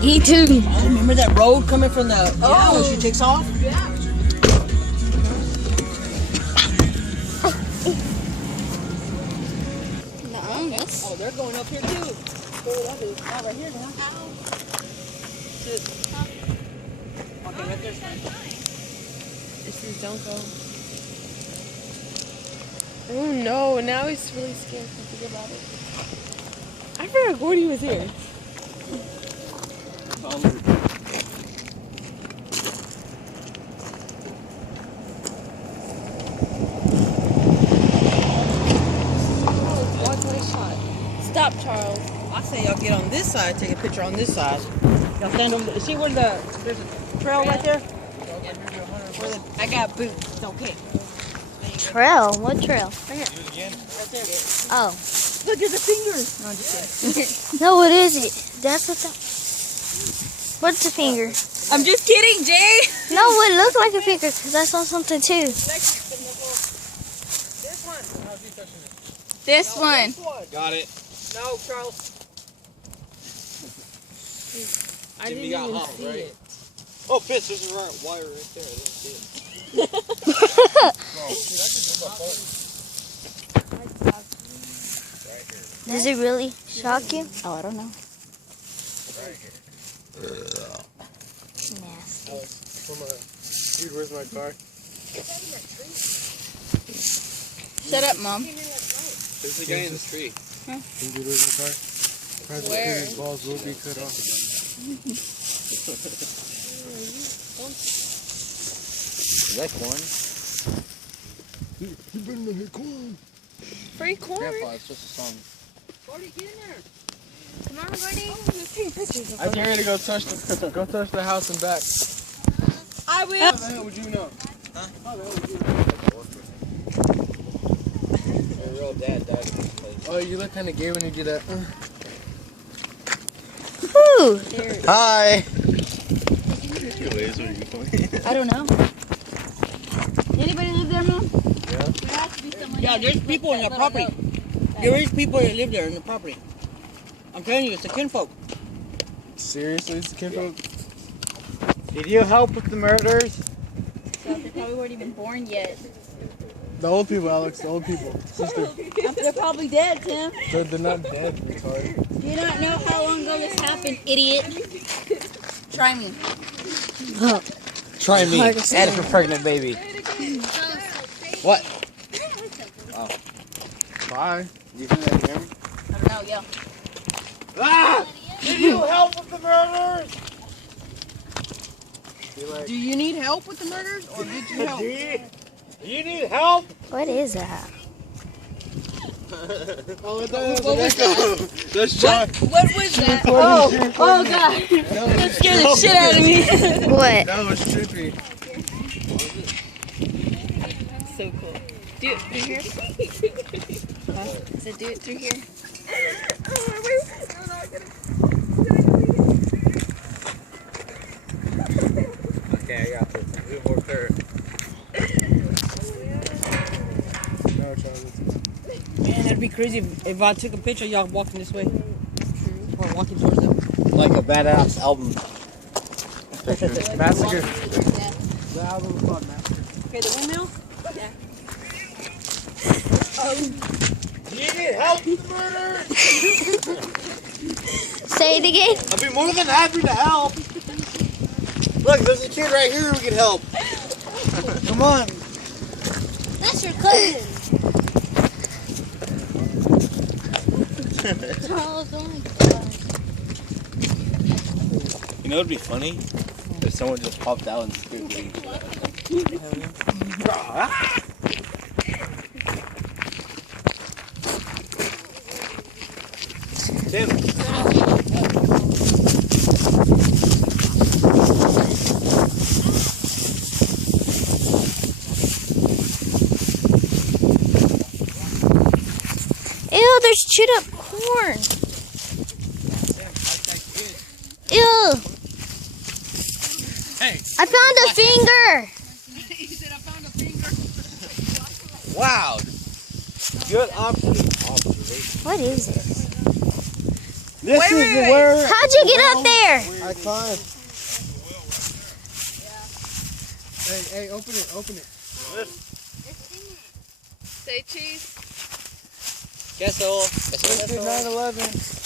He too. Oh, remember that road coming from the when she takes off? Yeah. Oh, they're going up here too. Oh, right here now. Okay, right there. This is don't go. Oh no, now he's really scared to think about it. I forgot Gordy was here. Stop, Charles. I say y'all get on this side, take a picture on this side. Y'all stand over there. See where there's a trail right there? I got boots. Okay. Trail? What trail? Right here. Right there. Oh. Look at the fingers. No, I'm just kidding. No, what is it? That's what that... What's a finger? I'm just kidding, Jay. No, it looked like a finger because I saw something too. This one. How's he touching it? This one. Got it. No, Charles. I didn't got even hot, see right? it. Oh, Fitz, there's a wire right there. I didn't see it. Does it really shock you? Oh, I don't know. Right here. Nasty. Dude, where's my car? Shut up, Mom. There's a guy in the tree. Dude, where's my car? Where? His balls will be cut off. Is that corn? You better not hit corn. Free corn. Grandpa, it's just a song. Gordy, get in there. Come on, Gordy. I dare you to go touch the house and back. I will. How the hell would you know? Huh? How the hell would you know? My real dad died in this place. Oh, you look kind of gay when you do that. Woo! Hi! I don't know. Anybody live there, Mom? Yeah, there's people in the property. There is people that live there in the property. I'm telling you, it's the kinfolk. Seriously, it's kinfolk? Did you help with the murders? So they probably weren't even born yet. The old people, Alex, the old people. Sister, They're probably dead, Tim. they're not dead, retard. Do you not know how long ago this happened, idiot? Try me. Try me. Hard to say. And for pregnant baby. What? Oh. Bye. You think that hear me? I don't know, yo. Ah! Did you help with the murders? Do you need help with the murders, or did you help? You need help? What is that? Oh, that's John. What was that? Oh God. That scared the shit out of me. What? That was trippy. So cool. Do it through here. So do it through here. Okay, I got this. Move more third. No, Charles. Man, that'd be crazy if I took a picture of y'all walking this way. Or walking towards them. Like a badass album. Massacre. The album was called Massacre. Okay, the windmill? Yeah. Do you need help with the murders? Say it again. I'd be more than happy to help. Look, there's a kid right here who can help. Come on. That's your cousin. Charles, oh my God. You know what'd be funny? If someone just popped out and scooped me. Tim. Ew, there's chewed up corn. Ew. Hey. I found a finger. He said I found a finger. Wow. Good observation. What is this? This Wait, is wait, where How'd you get up there? I climbed. Hey, open it, open it. Say cheese. Queso. Let's do 9/11.